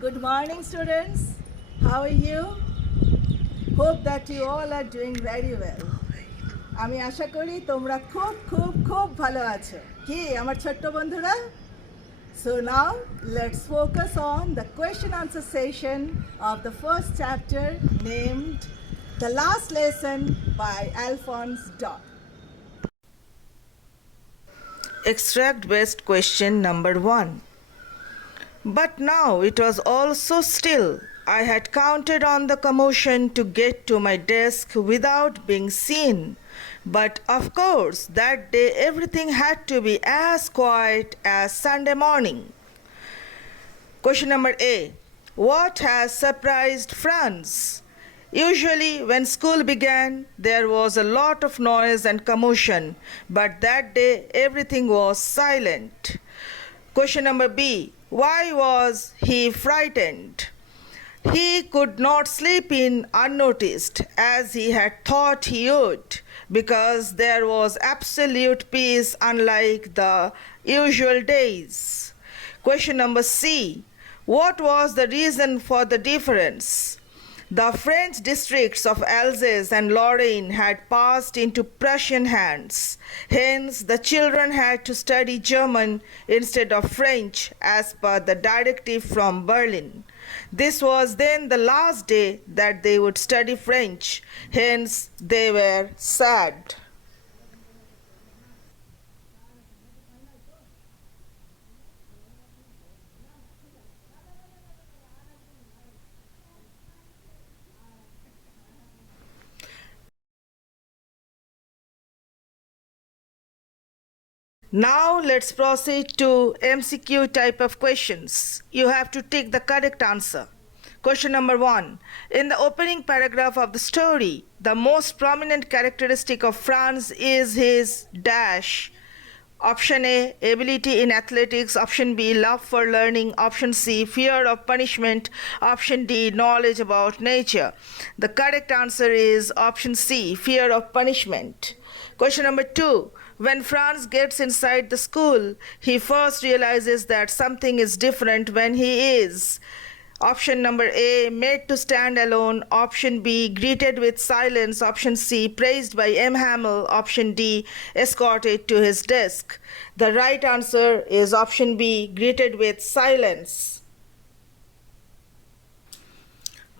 Good morning, students. How are you? Hope that you all are doing very well. আমি আশা করি তোমরা খুব খুব খুব ভালো আছো কি আমার ছোট্ট বন্ধুরা? So now let's focus on the question answer session of the first chapter named The Last Lesson by Alphonse Daup. Extract based question number 1. But now it was all so still. I had counted on the commotion to get to my desk without being seen. But of course, that day everything had to be as quiet as Sunday morning. Question number A. What has surprised Franz? Usually, when school began, there was a lot of noise and commotion, but that day everything was silent. Question number B. Why was he frightened? He could not sleep in unnoticed as he had thought he would, because there was absolute peace unlike the usual days. Question number C. What was the reason for the difference? The French districts of Alsace and Lorraine had passed into Prussian hands. Hence, the children had to study German instead of French as per the directive from Berlin. This was then the last day that they would study French. Hence, they were sad. Now let's proceed to MCQ type of questions. You have to take the correct answer. Question number 1. In the opening paragraph of the story, the most prominent characteristic of Franz is his dash. Option A, ability in athletics. Option B, love for learning. Option C, fear of punishment. Option D, knowledge about nature. The correct answer is option C, fear of punishment. Question number 2. When Franz gets inside the school, he first realizes that something is different when he is. Option number A, made to stand alone. Option B, greeted with silence. Option C, praised by M. Hamel. Option D, escorted to his desk. The right answer is option B, greeted with silence.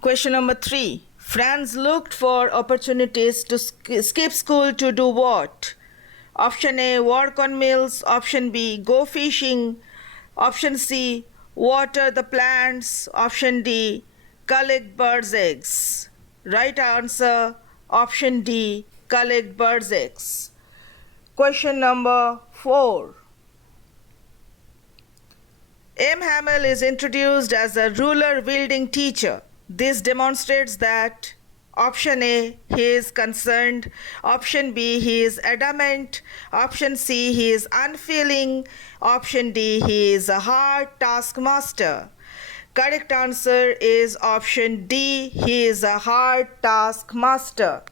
Question number 3. Franz looked for opportunities to skip school to do what? Option A, work on mills. Option B, go fishing. Option C, water the plants. Option D, collect birds' eggs. Right answer, option D, collect birds' eggs. Question number 4. M. Hamel is introduced as a ruler-wielding teacher. This demonstrates that option A, he is concerned. Option B, he is adamant. Option C, he is unfeeling. Option D, he is a hard taskmaster. Correct answer is option D, he is a hard taskmaster.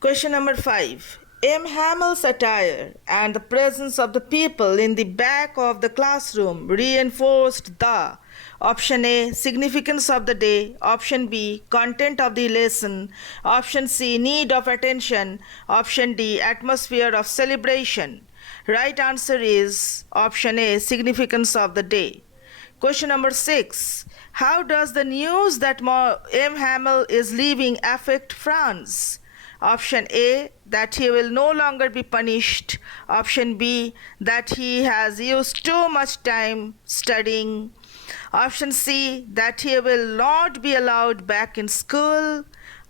Question number 5. M. Hamel's attire and the presence of the people in the back of the classroom reinforced the option A, significance of the day. Option B, content of the lesson. Option C, need of attention. Option D, atmosphere of celebration. Right answer is option A, significance of the day. Question number 6. How does the news that M. Hamel is leaving affect Franz? Option A, that he will no longer be punished. Option B, that he has used too much time studying. Option C, that he will not be allowed back in school.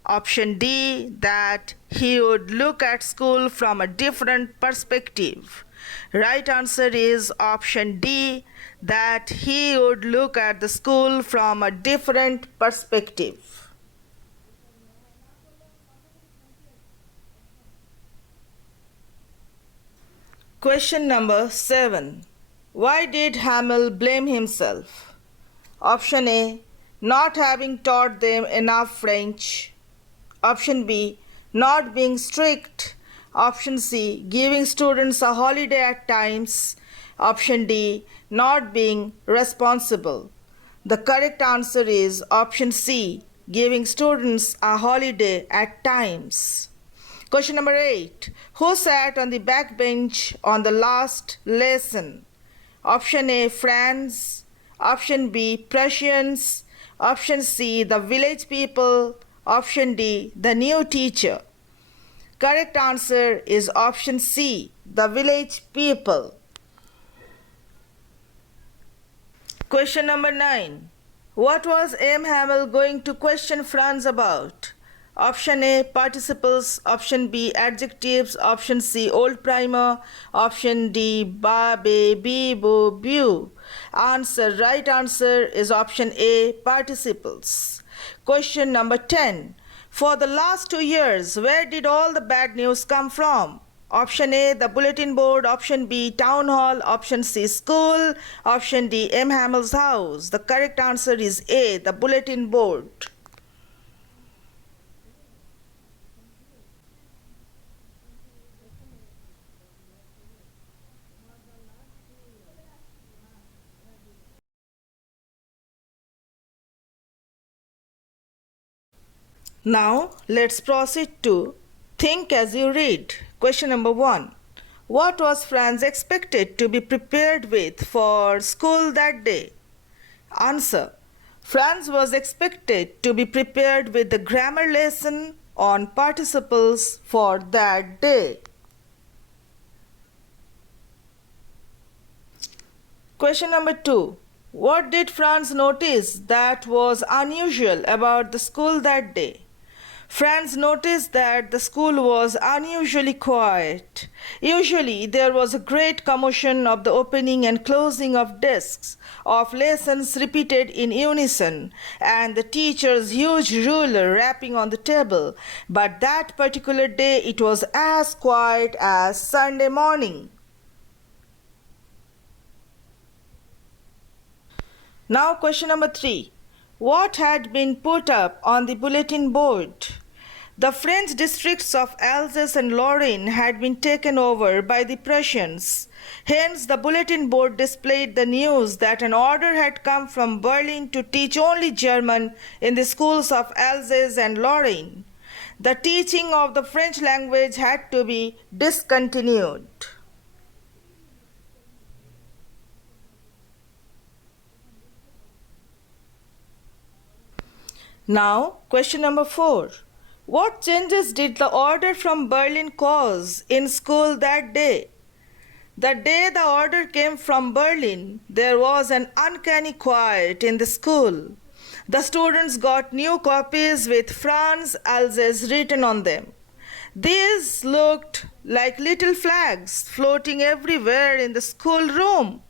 Option D, that he would look at school from a different perspective. Right answer is option D, that he would look at the school from a different perspective. Question number 7. Why did Hamel blame himself? Option A, not having taught them enough French. Option B, not being strict. Option C, giving students a holiday at times. Option D, not being responsible. The correct answer is option C, giving students a holiday at times. Question number 8. Who sat on the back bench on the last lesson? Option A, Franz. Option B, Prussians. Option C, the village people. Option D, the new teacher. Correct answer is option C, the village people. Question number 9. What was M. Hamel going to question Franz about? Option A, participles. Option B, adjectives. Option C, old primer. Option D, ba, be, be, bo, bew. Right answer is option A, participles. Question number 10. For the last 2 years, where did all the bad news come from? Option A, the bulletin board. Option B, town hall. Option C, school. Option D, M. Hamel's house. The correct answer is A, the bulletin board. Now, let's proceed to think as you read. Question number 1. What was Franz expected to be prepared with for school that day? Answer. Franz was expected to be prepared with the grammar lesson on participles for that day. Question number 2. What did Franz notice that was unusual about the school that day? Franz noticed that the school was unusually quiet. Usually there was a great commotion of the opening and closing of desks, of lessons repeated in unison, and the teacher's huge ruler rapping on the table. But that particular day it was as quiet as Sunday morning. Now question number 3. What had been put up on the bulletin board? The French districts of Alsace and Lorraine had been taken over by the Prussians. Hence, the bulletin board displayed the news that an order had come from Berlin to teach only German in the schools of Alsace and Lorraine. The teaching of the French language had to be discontinued. Now, question number 4. What changes did the order from Berlin cause in school that day? The day the order came from Berlin, there was an uncanny quiet in the school. The students got new copies with Franz Alsace written on them. These looked like little flags floating everywhere in the schoolroom.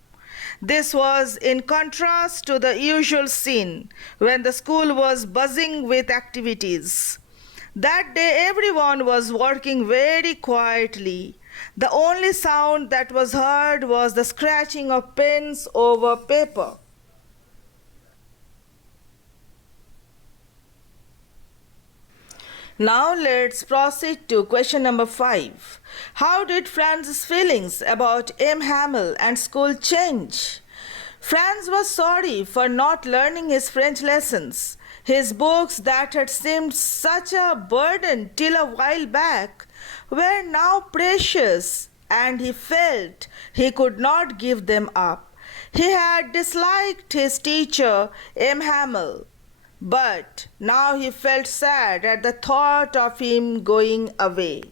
This was in contrast to the usual scene when the school was buzzing with activities. That day everyone was working very quietly. The only sound that was heard was the scratching of pens over paper. Now let's proceed to question number 5. How did Franz's feelings about M. Hamel and school change? Franz was sorry for not learning his French lessons. His books that had seemed such a burden till a while back were now precious, and he felt he could not give them up. He had disliked his teacher, M. Hamel, but now he felt sad at the thought of him going away.